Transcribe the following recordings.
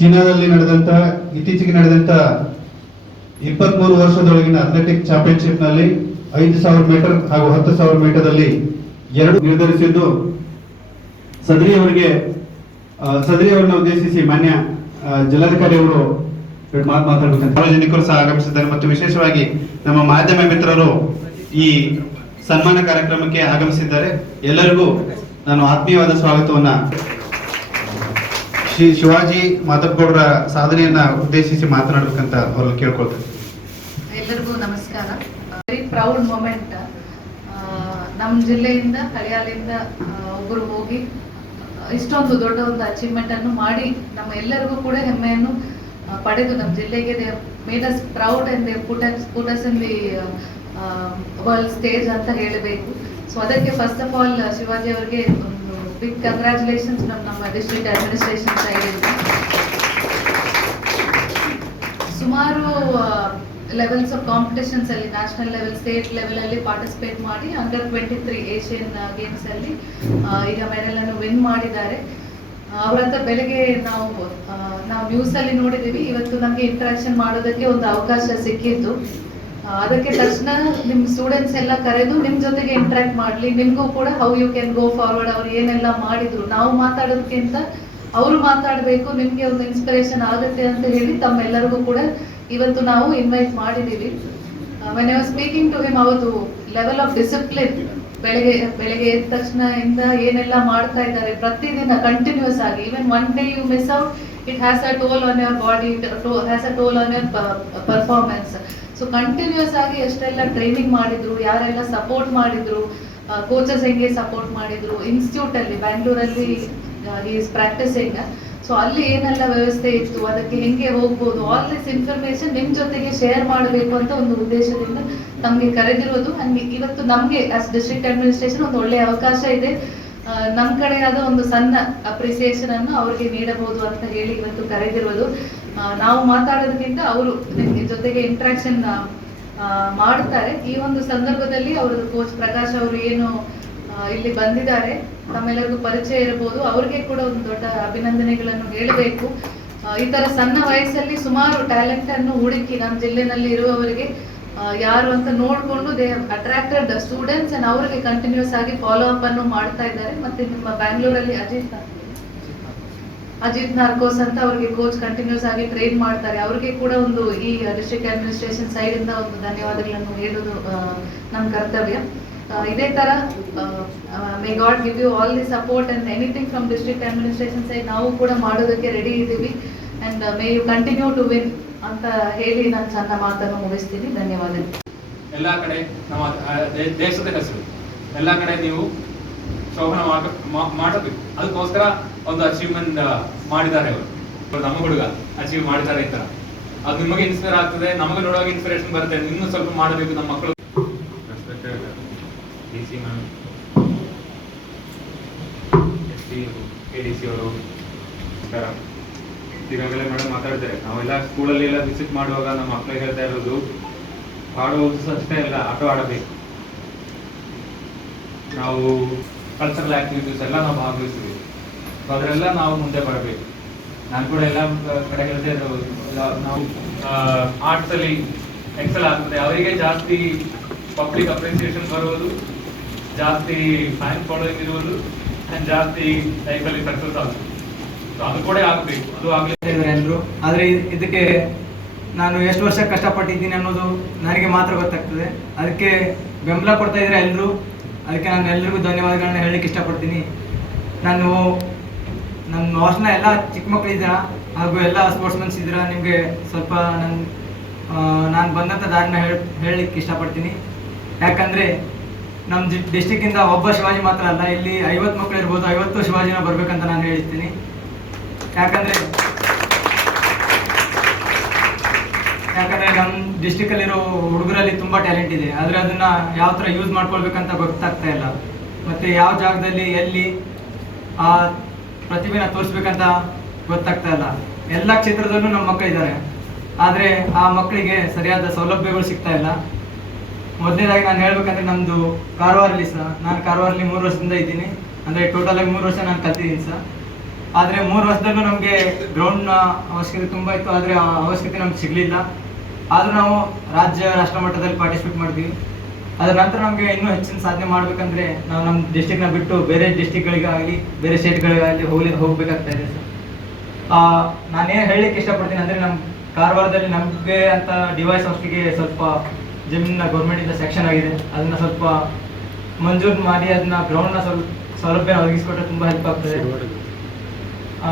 ಚೀನಾದಲ್ಲಿ ಇತ್ತೀಚೆಗೆ ನಡೆದಂತ 23 ವರ್ಷದೊಳಗಿನ ಅಥ್ಲೆಟಿಕ್ ಚಾಂಪಿಯನ್ಶಿಪ್ ನಲ್ಲಿ 5000 ಮೀಟರ್ ಹಾಗೂ 10,000 ಮೀಟರ್ದಲ್ಲಿ ಎರಡು ನಿರ್ಧರಿಸಿದ್ದು ಸದರಿ ಅವರನ್ನು ಉದ್ದೇಶಿಸಿ ಮಾನ್ಯ ಜಿಲ್ಲಾಧಿಕಾರಿ ಅವರು ಮಾತಾಡಬೇಕಂತ ಸಾರ್ವಜನಿಕರು ಸಹ ಆಗಮಿಸಿದ್ದಾರೆ ಮತ್ತು ವಿಶೇಷವಾಗಿ ನಮ್ಮ ಮಾಧ್ಯಮ ಮಿತ್ರರು ಈ ಸನ್ಮಾನ ಕಾರ್ಯಕ್ರಮಕ್ಕೆ ಆಗಮಿಸಿದ್ದಾರೆ. ಎಲ್ಲರಿಗೂ ನಾನು ಆತ್ಮೀಯವಾದ ಸ್ವಾಗತವನ್ನ ಶ್ರೀ ಶಿವಾಜಿ ಮಾಧವಗೌಡರ ಸಾಧನೆಯನ್ನ ಉದ್ದೇಶಿಸಿ ಮಾತನಾಡಬೇಕಂತ ಅವರು ಕೇಳ್ಕೊಳ್ತಾರೆ. ಎಲ್ಲರಿಗೂ ನಮಸ್ಕಾರ. Very proud moment. ನಮ್ಮ ಜಿಲ್ಲೆಯಿಂದ ಹಳಿಯಾಲಿಂದ ಒಬ್ಬರು ಹೋಗಿ ಇಷ್ಟೊಂದು ದೊಡ್ಡ ಒಂದು ಅಚೀವ್ಮೆಂಟ್ ಅನ್ನು ಮಾಡಿ ನಮ್ಮ ಎಲ್ಲರಿಗೂ ಕೂಡ ಹೆಮ್ಮೆಯನ್ನು ಪಡೆದು ನಮ್ಮ ಜಿಲ್ಲೆಗೆ they made us proud and they put us in the world stage ಅಂತ ಹೇಳಬೇಕು. ಸೊ ಅದಕ್ಕೆ ಫಸ್ಟ್ ಆಫ್ ಆಲ್ ಶಿವಾಜಿ ಅವರಿಗೆ ಒಂದು ಬಿಗ್ ಕಂಗ್ರ್ಯಾಚುಲೇಷನ್ಸ್ ನಮ್ಮ ಡಿಸ್ಟ್ರಿಕ್ಟ್ ಅಡ್ಮಿನಿಸ್ಟ್ರೇಷನ್ ಸೈಡಿಂದ. ಸುಮಾರು ಲೆವೆಲ್ಸ್ ಆಫ್ ಕಾಂಪಿಟೇಷನ್ಸ್ ಅಲ್ಲಿ ನ್ಯಾಷನಲ್ ಲೆವೆಲ್, ಸ್ಟೇಟ್ ಲೆವೆಲ್ ಅಲ್ಲಿ ಪಾರ್ಟಿಸಿಪೇಟ್ ಮಾಡಿ ಅಂಡರ್ 23 ಏಷ್ಯನ್ ಗೇಮ್ಸ್ ಅಲ್ಲಿ ಈಗ ಮೆಡಲ್ ಅನ್ನು ವಿನ್ ಮಾಡಿದ್ದಾರೆ. ಅವ್ರ ಹತ್ರ ಬೆಳಗ್ಗೆ ನಾವು ನ್ಯೂಸ್ ಅಲ್ಲಿ ನೋಡಿದೀವಿ. ಇವತ್ತು ನಮ್ಗೆ ಇಂಟ್ರಾಕ್ಷನ್ ಮಾಡೋದಕ್ಕೆ ಒಂದು ಅವಕಾಶ ಸಿಕ್ಕಿದ್ದು. ಅದಕ್ಕೆ ತಕ್ಷಣ ನಿಮ್ ಸ್ಟೂಡೆಂಟ್ಸ್ ಎಲ್ಲ ಕರೆದು ನಿಮ್ ಜೊತೆಗೆ ಇಂಟ್ರಾಕ್ಟ್ ಮಾಡ್ಲಿ, ನಿಮ್ಗೂ ಕೂಡ how you can go forward, ಅವ್ರು ಏನೆಲ್ಲ ಮಾಡಿದ್ರು, ನಾವು ಮಾತಾಡೋದಕ್ಕಿಂತ ಅವರು ಮಾತಾಡಬೇಕು, ನಿಮ್ಗೆ ಒಂದು ಇನ್ಸ್ಪಿರೇಷನ್ ಆಗುತ್ತೆ ಅಂತ ಹೇಳಿ ತಮ್ಮೆಲ್ಲರಿಗೂ ಕೂಡ ಇವತ್ತು ನಾವು ಇನ್ವೈಟ್ ಮಾಡಿದೀವಿ. When I was speaking to him, ಅವತ್ತು ಲೆವೆಲ್ ಆಫ್ ಡಿಸಿಪ್ಲಿನ್, ಬೆಳಗ್ಗೆ ಎದ್ದ ತಕ್ಷಣ ಇಂದ ಏನೆಲ್ಲ ಮಾಡ್ತಾ ಇದ್ದಾರೆ ಪ್ರತಿದಿನ ಕಂಟಿನ್ಯೂಸ್ ಆಗಿ. Even one day you miss out, it has a toll on your body, has a toll on your performance. So continuous ಆಗಿ ಎಷ್ಟೆಲ್ಲ ಟ್ರೈನಿಂಗ್ ಮಾಡಿದ್ರು, ಯಾರೆಲ್ಲ ಸಪೋರ್ಟ್ ಮಾಡಿದ್ರು, ಕೋಚಸ್ ಹೆಂಗೆ ಸಪೋರ್ಟ್ ಮಾಡಿದ್ರು, ಇನ್ಸ್ಟಿಟ್ಯೂಟ್ ಅಲ್ಲಿ ಬ್ಯಾಂಗ್ಳೂರಲ್ಲಿ ಈಸ್ ಪ್ರಾಕ್ಟಿಸಿಂಗ್. ಸೊ ಅಲ್ಲಿ ಏನೆಲ್ಲ ವ್ಯವಸ್ಥೆ ಇತ್ತು, ಅದಕ್ಕೆ ಹೆಂಗೆ ಹೋಗ್ಬೋದು, ಆಲ್ ದಿಸ್ ಇನ್ಫಾರ್ಮೇಶನ್ ನಿಮ್ ಜೊತೆಗೆ ಶೇರ್ ಮಾಡಬೇಕು ಅಂತ ಒಂದು ಉದ್ದೇಶದಿಂದ ನಮ್ಗೆ ಕರೆದಿರೋದು. ಇವತ್ತು ನಮ್ಗೆ ಆಸ್ ಡಿಸ್ಟ್ರಿಕ್ಟ್ ಅಡ್ಮಿನಿಸ್ಟ್ರೇಷನ್ ಒಂದು ಒಳ್ಳೆಯ ಅವಕಾಶ ಇದೆ. ನಮ್ ಕಡೆಯಾದ ಒಂದು ಸಣ್ಣ ಅಪ್ರಿಸಿಯೇಷನ್ ಅನ್ನು ಅವ್ರಿಗೆ ನೀಡಬಹುದು ಅಂತ ಹೇಳಿ ಇವತ್ತು ಕರೆದಿರೋದು. ನಾವು ಮಾತಾಡೋದಕ್ಕಿಂತ ಅವರು ನಿಮ್ಗೆ ಜೊತೆಗೆ ಇಂಟ್ರಾಕ್ಷನ್ ಮಾಡ್ತಾರೆ. ಈ ಒಂದು ಸಂದರ್ಭದಲ್ಲಿ ಅವರದ್ದು ಕೋಚ್ ಪ್ರಕಾಶ್ ಅವರು ಏನು ಇಲ್ಲಿ ಬಂದಿದ್ದಾರೆ, ತಮ್ಮೆಲ್ಲರಿಗೂ ಪರಿಚಯ ಇರಬಹುದು, ಅವ್ರಿಗೆ ಕೂಡ ಒಂದು ದೊಡ್ಡ ಅಭಿನಂದನೆಗಳನ್ನು ಹೇಳಬೇಕು. ಈ ತರ ಸಣ್ಣ ವಯಸ್ಸಲ್ಲಿ ಸುಮಾರು ಟ್ಯಾಲೆಂಟ್ ಅನ್ನು ಹುಡುಕಿ ನಮ್ಮ ಜಿಲ್ಲೆನಲ್ಲಿ ಇರುವವರಿಗೆ ಯಾರು ಅಂತ ನೋಡ್ಕೊಂಡು ದೇ ಅಟ್ರಾಕ್ಟೆಡ್ ಸ್ಟೂಡೆಂಟ್ಸ್ ಅಂಡ್ ಅವರಿಗೆ ಕಂಟಿನ್ಯೂಸ್ ಆಗಿ ಫಾಲೋ ಅಪ್ ಅನ್ನು ಮಾಡ್ತಾ ಇದ್ದಾರೆ. ಮತ್ತೆ ನಿಮ್ಮ ಬ್ಯಾಂಗ್ಳೂರಲ್ಲಿ ಅಜಿತ್ ನಾರ್ಕೋಸ್ ಅಂತ ಅವ್ರಿಗೆ ಕೋಚ್ ಕಂಟಿನ್ಯೂಸ್ ಆಗಿ ಟ್ರೈನ್ ಮಾಡ್ತಾರೆ. ಅವ್ರಿಗೆ ಕೂಡ ಒಂದು ಈ ಡಿಸ್ಟ್ರಿಕ್ಟ್ ಅಡ್ಮಿನಿಸ್ಟ್ರೇಷನ್ ಸೈಡ್ ಇಂದ ಒಂದು ಧನ್ಯವಾದಗಳನ್ನು ಹೇಳೋದು ನಮ್ಮ ಕರ್ತವ್ಯ. ಇದೇ ತರ may God give you all the support and anything from district administration side ನಾವು ಕೂಡ ಮಾಡೋದಕ್ಕೆ ರೆಡಿ ಇದ್ದೀವಿ. And may you continue to win ಅಂತ ಹೇಳಿ ನಾನು ಸಣ್ಣ ಮಾತನ್ನು ಮುಗಿಸ್ತೀನಿ. ಧನ್ಯವಾದಗಳು. ಎಲ್ಲಾ ಕಡೆ ನಮ್ಮ ದೇಶದ ಹೆಸರು ಎಲ್ಲಾ ಕಡೆ ನೀವು ಶೋಭನ ಮಾಡಬೇಕು. ಅದಕ್ಕೋಸ್ಕರ ಒಂದು ಅಚೀವ್ಮೆಂಟ್ ಮಾಡಿದ್ದಾರೆ ಅವರು. ನಮ್ಮ ಹುಡುಗ ಅಚೀವ್ ಮಾಡಿದ್ದಾರೆ ಈ ತರ. ಅದು ನಿಮಗೆ ಇನ್ಸ್ಪೈರ್ ಆಗ್ತದೆ, ನಮಗೆ ನೋಡುವಾಗ ಇನ್ಸ್ಪಿರೇಷನ್ ಬರುತ್ತೆ. ಇನ್ನೂ ಸ್ವಲ್ಪ ಮಾಡಬೇಕು ನಮ್ಮ ಮಕ್ಕಳು. DC ಮ್ಯಾಮ್, ADC ಅವರು ಈಗಾಗಲೇ ಮೇಡಮ್ ಮಾತಾಡ್ತಾರೆ. ನಾವೆಲ್ಲ ಸ್ಕೂಲಲ್ಲಿ ಎಲ್ಲ ವಿಸಿಟ್ ಮಾಡುವಾಗ ನಮ್ಮ ಮಕ್ಕಳಿಗೆ ಹೇಳ್ತಾ ಇರೋದು, ಆಡೋದು ಅಷ್ಟೇ ಅಲ್ಲ, ಆಟೋ ಆಡಬೇಕು. ನಾವು ಕಲ್ಚರಲ್ ಆಕ್ಟಿವಿಟೀಸ್ ಎಲ್ಲ ನಾವು ಭಾಗವಹಿಸ್ತೀವಿ. ಸೊ ಅದರೆಲ್ಲ ನಾವು ಮುಂದೆ ಬರಬೇಕು. ನಾನು ಕೂಡ ಎಲ್ಲ ಕಡೆ ಹೇಳ್ತಾ ಇರೋದು, ನಾವು ಆರ್ಟ್ಸ್ ಅಲ್ಲಿ ಎಕ್ಸೆಲ್ ಆಗ್ತದೆ, ಅವರಿಗೆ ಜಾಸ್ತಿ ಪಬ್ಲಿಕ್ ಅಪ್ರಿಸಿಯೇಷನ್ ಬರುವುದು, ಜಾಸ್ತಿ ಫ್ಯಾನ್ ಫಾಲೋಯಿಂಗ್ ಇರುವುದು, ಅಂಡ್ ಜಾಸ್ತಿ ಲೈಫಲ್ಲಿ ಸಕ್ಸಸ್ ಆಗುತ್ತೆ. ಸೊ ಅದು ಕೂಡ ಆಗಬೇಕು, ಅದು ಆಗಲಿ ಎಲ್ಲರೂ. ಆದರೆ ಇದಕ್ಕೆ ನಾನು ಎಷ್ಟು ವರ್ಷ ಕಷ್ಟಪಟ್ಟಿದ್ದೀನಿ ಅನ್ನೋದು ನನಗೆ ಮಾತ್ರ ಗೊತ್ತಾಗ್ತದೆ. ಅದಕ್ಕೆ ಬೆಂಬಲ ಕೊಡ್ತಾ ಇದ್ದಾರೆ ಎಲ್ಲರೂ. ಅದಕ್ಕೆ ನಾನು ಎಲ್ರಿಗೂ ಧನ್ಯವಾದಗಳನ್ನ ಹೇಳಲಿಕ್ಕೆ ಇಷ್ಟಪಡ್ತೀನಿ. ನನ್ನ ಹಾಸ್ಟೆಲ್ನ ಎಲ್ಲ ಚಿಕ್ಕ ಮಕ್ಕಳಿದ್ದೀರಾ ಹಾಗೂ ಎಲ್ಲ ಸ್ಪೋರ್ಟ್ಸ್ಮನ್ಸ್ ಇದ್ದೀರಾ. ನಿಮಗೆ ಸ್ವಲ್ಪ ನಾನು ಬಂದಂಥ ದಾರಿನ ಹೇಳಲಿಕ್ಕೆ ಇಷ್ಟಪಡ್ತೀನಿ. ಯಾಕಂದರೆ ನಮ್ಮ ಡಿಸ್ಟಿಕ್ಕಿಂದ ಒಬ್ಬ ಶಿವಾಜಿ ಮಾತ್ರ ಅಲ್ಲ, ಇಲ್ಲಿ 50 ಮಕ್ಕಳು ಇರ್ಬೋದು, 50 ಶಿವಾಜಿನ ಬರಬೇಕಂತ ನಾನು ಹೇಳ್ತೀನಿ. ಯಾಕಂದರೆ ನಮ್ಮ ಡಿಸ್ಟಿಕಲ್ಲಿರೋ ಹುಡುಗರಲ್ಲಿ ತುಂಬ ಟ್ಯಾಲೆಂಟ್ ಇದೆ. ಆದರೆ ಅದನ್ನು ಯಾವ ಥರ ಯೂಸ್ ಮಾಡ್ಕೊಳ್ಬೇಕಂತ ಗೊತ್ತಾಗ್ತಾ ಇಲ್ಲ. ಮತ್ತು ಯಾವ ಜಾಗದಲ್ಲಿ ಎಲ್ಲಿ ಆ ಪ್ರತಿಭೆನ ತೋರಿಸ್ಬೇಕಂತ ಗೊತ್ತಾಗ್ತಾ ಇಲ್ಲ. ಎಲ್ಲ ಕ್ಷೇತ್ರದಲ್ಲೂ ನಮ್ಮ ಮಕ್ಕಳಿದ್ದಾರೆ, ಆದರೆ ಆ ಮಕ್ಕಳಿಗೆ ಸರಿಯಾದ ಸೌಲಭ್ಯಗಳು ಸಿಗ್ತಾ ಇಲ್ಲ. ಮೊದಲನೇದಾಗಿ ನಾನು ಹೇಳ್ಬೇಕಂದ್ರೆ ನಮ್ಮದು ಕಾರವಾರಲ್ಲಿ ನಾನು ಕಾರವಾರಲ್ಲಿ 3 ವರ್ಷದಿಂದ ಇದ್ದೀನಿ. ಅಂದರೆ ಟೋಟಲಾಗಿ 3 ವರ್ಷ ನಾನು ಕಲ್ತಿದ್ದೀನಿ ಸರ್. ಆದರೆ 3 ವರ್ಷದಲ್ಲೂ ನಮಗೆ ಗ್ರೌಂಡ್ನ ಅವಶ್ಯಕತೆ ತುಂಬ ಇತ್ತು, ಆದರೆ ಆ ಅವಶ್ಯಕತೆ ನಮ್ಗೆ ಸಿಗಲಿಲ್ಲ. ಆದರೂ ನಾವು ರಾಜ್ಯ ರಾಷ್ಟ್ರ ಮಟ್ಟದಲ್ಲಿ ಪಾರ್ಟಿಸಿಪೇಟ್ ಮಾಡಿದ್ವಿ. ಅದರ ನಂತರ ನಮಗೆ ಇನ್ನೂ ಹೆಚ್ಚಿನ ಸಾಧನೆ ಮಾಡಬೇಕಂದ್ರೆ ನಾವು ನಮ್ಮ ಡಿಸ್ಟಿಕ್ನ ಬಿಟ್ಟು ಬೇರೆ ಡಿಸ್ಟಿಕ್ಗಳಿಗಾಗಲಿ ಬೇರೆ ಸ್ಟೇಟ್ಗಳಿಗಾಗಲಿ ಹೋಗಬೇಕಾಗ್ತಾ ಇದೆ ಸರ್. ನಾನೇನು ಹೇಳಲಿಕ್ಕೆ ಇಷ್ಟಪಡ್ತೀನಿ ಅಂದರೆ ನಮ್ಮ ಕಾರವಾರದಲ್ಲಿ ನಮಗೆ ಅಂತ ಡಿವೈಸ್ ಹಾಸ್ಟೆಲ್ಗೆ ಸ್ವಲ್ಪ ಜಮೀನಿನ ಗೌರ್ಮೆಂಟಿಂದ ಸೆಕ್ಷನ್ ಆಗಿದೆ. ಅದನ್ನು ಸ್ವಲ್ಪ ಮಂಜೂರು ಮಾಡಿ ಅದನ್ನ ಗ್ರೌಂಡ್ನ ಸ್ವಲ್ಪ ಸೌಲಭ್ಯ ಒದಗಿಸಿಕೊಟ್ರೆ ತುಂಬ ಹೆಲ್ಪ್ ಆಗ್ತದೆ.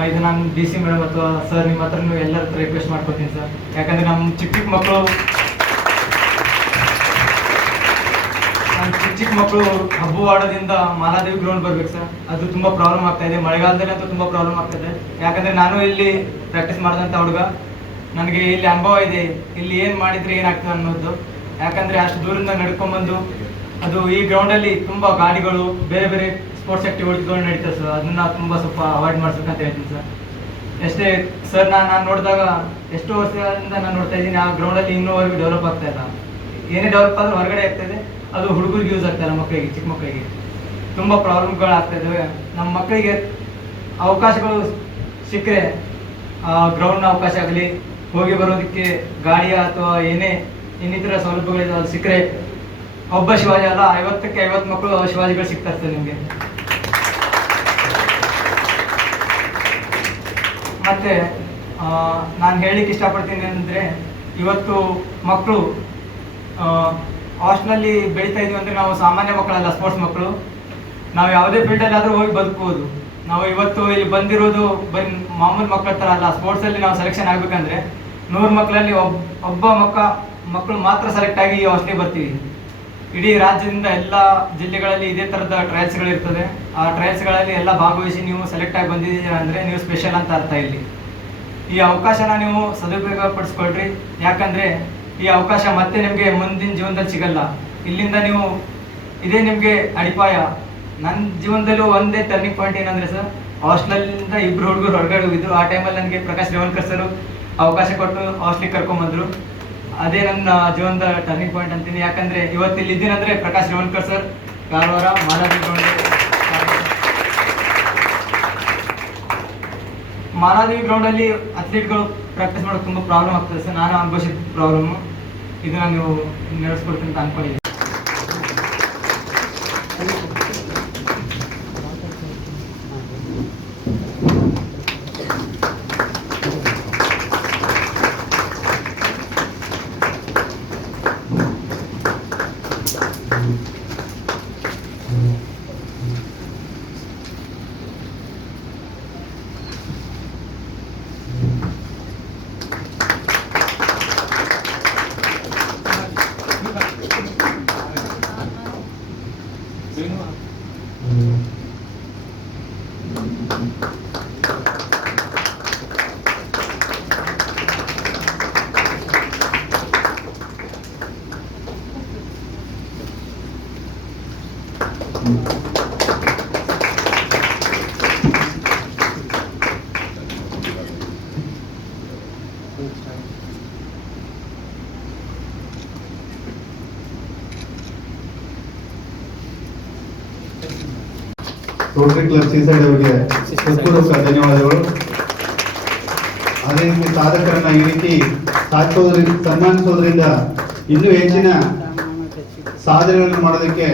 ಇದು ನಾನು DC ಮೇಡಮ್ ಅಥವಾ ಸರ್ ನಿಮ್ಮ ಹತ್ರ ಎಲ್ಲರ ಹತ್ರ ರಿಕ್ವೆಸ್ಟ್ ಮಾಡ್ಕೊತೀನಿ ಸರ್. ಯಾಕಂದರೆ ನಮ್ಮ ಚಿಕ್ಕ ಮಕ್ಕಳು ಹಬ್ಬವಾಡದಿಂದ ಮಾಲಾದೇವಿ ಗ್ರೌಂಡ್ ಬರ್ಬೇಕು ಸರ್. ಅದು ತುಂಬ ಪ್ರಾಬ್ಲಮ್ ಆಗ್ತಾ ಇದೆ. ಮಳೆಗಾಲದಲ್ಲಿ ಅಂತೂ ತುಂಬ ಪ್ರಾಬ್ಲಮ್ ಆಗ್ತದೆ. ಯಾಕಂದರೆ ನಾನು ಇಲ್ಲಿ ಪ್ರಾಕ್ಟೀಸ್ ಮಾಡಿದಂಥ ಹುಡುಗ, ನನಗೆ ಇಲ್ಲಿ ಅನುಭವ ಇದೆ, ಇಲ್ಲಿ ಏನು ಮಾಡಿದರೆ ಏನಾಗ್ತದೆ ಅನ್ನೋದು. ಯಾಕಂದರೆ ಅಷ್ಟು ದೂರದಿಂದ ನಡ್ಕೊಂಡ್ಬಂದು ಅದು ಈ ಗ್ರೌಂಡಲ್ಲಿ ತುಂಬ ಗಾಡಿಗಳು ಬೇರೆ ಬೇರೆ ಸ್ಪೋರ್ಟ್ಸ್ ಆಕ್ಟಿವಿಟಿಗಳು ನಡೀತದೆ ಸರ್. ಅದನ್ನ ತುಂಬ ಸ್ವಲ್ಪ ಅವಾಯ್ಡ್ ಮಾಡ್ಬೇಕಂತ ಹೇಳ್ತೀನಿ ಸರ್. ಎಷ್ಟೇ ಸರ್ ನಾನು ನೋಡಿದಾಗ ಎಷ್ಟೋ ವರ್ಷದಿಂದ ನಾನು ನೋಡ್ತಾ ಇದ್ದೀನಿ, ಆ ಗ್ರೌಂಡಲ್ಲಿ ಇನ್ನೂವರೆಗೂ ಡೆವಲಪ್ ಆಗ್ತಾ ಇಲ್ಲ. ಏನೇ ಡೆವಲಪ್ ಆದರೂ ಹೊರಗಡೆ ಆಗ್ತಾಯಿದೆ, ಅದು ಹುಡುಗರಿಗೆ ಯೂಸ್ ಆಗ್ತಾ ಇಲ್ಲ, ಮಕ್ಕಳಿಗೆ, ಚಿಕ್ಕ ಮಕ್ಕಳಿಗೆ ತುಂಬ ಪ್ರಾಬ್ಲಮ್ಗಳು ಆಗ್ತಾ ಇದ್ದಾವೆ. ನಮ್ಮ ಮಕ್ಕಳಿಗೆ ಅವಕಾಶಗಳು ಸಿಕ್ಕರೆ, ಗ್ರೌಂಡ್ನ ಅವಕಾಶ ಆಗಲಿ, ಹೋಗಿ ಬರೋದಕ್ಕೆ ಗಾಡಿಯ ಅಥವಾ ಇನ್ನಿತರ ಸೌಲಭ್ಯಗಳಿದೆ, ಅದು ಸಿಕ್ಕರೆ ಒಬ್ಬ ಶಿವಾಜಿ ಅಲ್ಲ 50ಕ್ಕೆ 50 ಮಕ್ಕಳು ಶಿವಾಜಿಗಳು ಸಿಗ್ತಾ ಇರ್ತದೆ ನಿಮಗೆ. ಮತ್ತೆ ನಾನು ಹೇಳಲಿಕ್ಕೆ ಇಷ್ಟಪಡ್ತೀನಿ ಅಂದರೆ, ಇವತ್ತು ಮಕ್ಕಳು ಹಾಸ್ಟೆಲಲ್ಲಿ ಬೆಳೀತಾ ಇದೀವಿ ಅಂದರೆ ನಾವು ಸಾಮಾನ್ಯ ಮಕ್ಕಳಲ್ಲ, ಸ್ಪೋರ್ಟ್ಸ್ ಮಕ್ಕಳು. ನಾವು ಯಾವುದೇ ಫೀಲ್ಡಲ್ಲಿ ಆದರೂ ಹೋಗಿ ಬದುಕಬಹುದು. ನಾವು ಇವತ್ತು ಇಲ್ಲಿ ಬಂದಿರೋದು ಮಾಮೂಲು ಮಕ್ಕಳ ಥರ ಅಲ್ಲ. ಸ್ಪೋರ್ಟ್ಸಲ್ಲಿ ನಾವು ಸೆಲೆಕ್ಷನ್ ಆಗಬೇಕಂದ್ರೆ 100 ಮಕ್ಕಳಲ್ಲಿ ಒಬ್ಬ ಮಕ್ಕಳು ಮಾತ್ರ ಸೆಲೆಕ್ಟ್ ಆಗಿ ಹಾಸ್ಟೆಲಿಗೆ ಬರ್ತೀವಿ. ಇಡೀ ರಾಜ್ಯದಿಂದ ಎಲ್ಲ ಜಿಲ್ಲೆಗಳಲ್ಲಿ ಇದೇ ಥರದ ಟ್ರಯಲ್ಸ್ಗಳಿರ್ತದೆ. ಆ ಟ್ರಯಲ್ಸ್ಗಳಲ್ಲಿ ಎಲ್ಲ ಭಾಗವಹಿಸಿ ನೀವು ಸೆಲೆಕ್ಟ್ ಆಗಿ ಬಂದಿದ್ದೀರಾ ಅಂದರೆ ನೀವು ಸ್ಪೆಷಲ್ ಅಂತ ಅರ್ಥ. ಇಲ್ಲಿ ಈ ಅವಕಾಶನ ನೀವು ಸದುಪಯೋಗ ಪಡಿಸ್ಕೊಳ್ರಿ. ಯಾಕಂದರೆ ಈ ಅವಕಾಶ ಮತ್ತೆ ನಿಮಗೆ ಮುಂದಿನ ಜೀವನದಲ್ಲಿ ಸಿಗಲ್ಲ. ಇಲ್ಲಿಂದ ನೀವು ಇದೇ ನಿಮಗೆ ಅಡಿಪಾಯ. ನನ್ನ ಜೀವನದಲ್ಲೂ ಒಂದೇ ಟರ್ನಿಂಗ್ ಪಾಯಿಂಟ್ ಏನಂದರೆ ಸರ್, ಹಾಸ್ಟೆಲಿಂದ 2 ಹುಡುಗರು ಹೊರಗಡೆ ಹೋಗಿದ್ರು. ಆ ಟೈಮಲ್ಲಿ ನನಗೆ ಪ್ರಕಾಶ್ ರೇವಣ್ಕರ್ ಸರ್ ಅವಕಾಶ ಕೊಟ್ಟು ಹಾಸ್ಟೆಲಿಗೆ ಕರ್ಕೊಂಬಂದರು. ಅದೇ ನನ್ನ ಜೀವನದ ಟರ್ನಿಂಗ್ ಪಾಯಿಂಟ್ ಅಂತೀನಿ. ಯಾಕಂದರೆ ಇವತ್ತು ಇಲ್ಲಿ ಇದ್ದೀನಂದರೆ ಪ್ರಕಾಶ್ ರೇವಣ್ಕರ್ ಸರ್, ಕಾರವಾರ ಮಾಲಾದೇವಿ ಗ್ರೌಂಡಲ್ಲಿ ಅಥ್ಲೀಟ್ಗಳು ಪ್ರಾಕ್ಟೀಸ್ ಮಾಡೋದು ತುಂಬ ಪ್ರಾಬ್ಲಮ್ ಆಗ್ತದೆ ಸರ್. ನಾನು ಅನುಭವಿಸಿದ ಪ್ರಾಬ್ಲಮ್ಮು ಇದನ್ನು ನೀವು ನಡೆಸ್ಕೊಡ್ತೀನಿ ಅಂತ ಅಂದ್ಕೊಂಡಿದ್ದೀನಿ. ರೋಟರಿ ಕ್ಲಬ್ ಸೀಸೈಡ್ ಅವರಿಗೆ ಹೃತ್ಪೂರ್ವಕ ಧನ್ಯವಾದಗಳು. ಅದೇ ರೀತಿ ಸಾಧಕರನ್ನ ಈ ರೀತಿ ಸನ್ಮಾನಿಸೋದ್ರಿಂದ ಇನ್ನೂ ಹೆಚ್ಚಿನ ಸಾಧನೆಗಳನ್ನು ಮಾಡೋದಕ್ಕೆ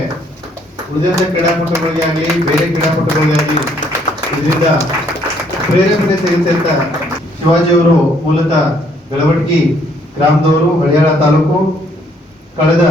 ಉಳಿದಂತ ಕ್ರೀಡಾಪಟುಗಳಿಗೆ ಆಗಲಿ ಬೇರೆ ಕ್ರೀಡಾಪಟುಗಳಿಗೆ ಆಗಲಿ ಇದರಿಂದ ಪ್ರೇರೇಪಣೆ ಸಿಗುತ್ತೆ ಅಂತ ಶಿವಾಜಿಯವರು ಮೂಲತಃ ಬೆಳವಟಗಿ ಗ್ರಾಮದವರು, ಹಳಿಯಾಳ ತಾಲೂಕು. ಕಳೆದ